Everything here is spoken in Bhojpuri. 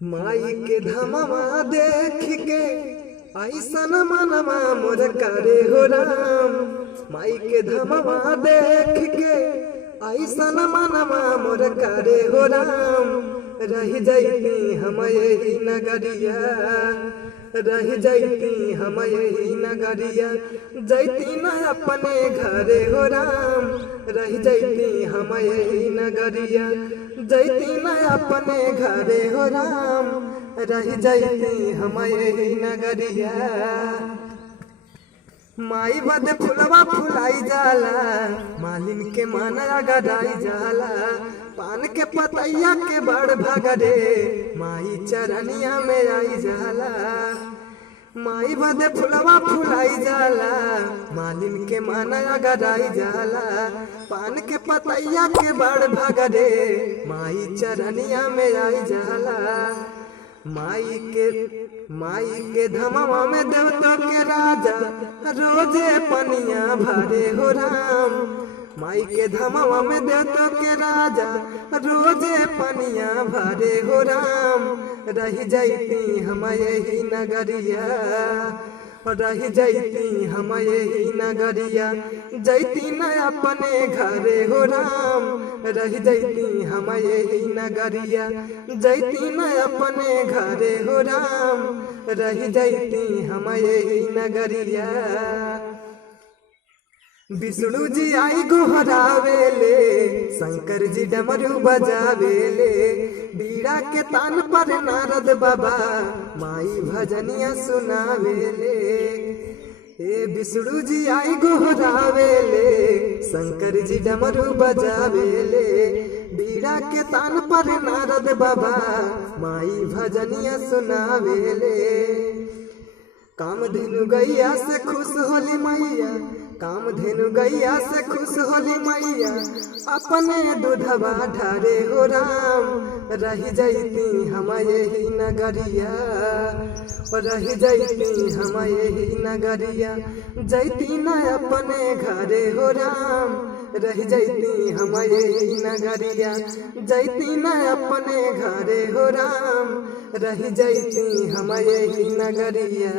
माई के धमवा देख के ऐसन मनवा मोर करे हो राम। माई के धमवा देख के ऐसन मनवा मोर करे हो राम। रह जैती हम यही नगरिया, रह जैती हम यही नगरिया, जैती न अपने घरे हो राम। रह जैती हम यही नगरिया, जैती न अपने घरे हो राम। रह जैती हम यही नगरिया। माई बद फुलवा फुलाई जाला, मालिन के माना गड़ाई जाला। पान के पतैया के बड़ भगरे, माई चरनिया में आई जाला। माई बदे फुलवा फुलाई जाला, मालिन के माना गड़ाई जाला। पान के पतैया के बड़ भगरे, माई चरनिया में आई जाला। माई के धमवा में देवता के राजा, रोजे पनिया भरे हो राम। माई के धमवा में देवता के राजा, रोजे पनिया भरे हो राम। रह जैती हम यही नगरिया, रह जैती हम यही नगरिया, जैती न अपने घरे हो राम। रह जैती हम यही नगरिया, जैती न अपने घरे हो राम। रह जैती हम यही नगरिया। विष्णु जी आई गोहरावेले, शंकर जी डमरू बजावेले। बीड़ा के तान पर नारद बाबा, माई भजनिया सुनावेले। ए विष्णु जी आई गोहरावेले, शंकर जी डमरू बजावेले। बीड़ा के तान पर नारद बाबा, माई भजनिया सुनावेले। कामधेनु गैया से खुश होली मैया, कामधेनु गैया से खुश होली मैया। अपने दूधवा ढारे हो राम। रह जैती हम यही नगरिया, रह जैती हम यही नगरिया, जैती न अपने घरे हो राम। रह जैती हम यही नगरिया, जैती न अपने घरे हो राम। रह जैती हम यही नगरिया।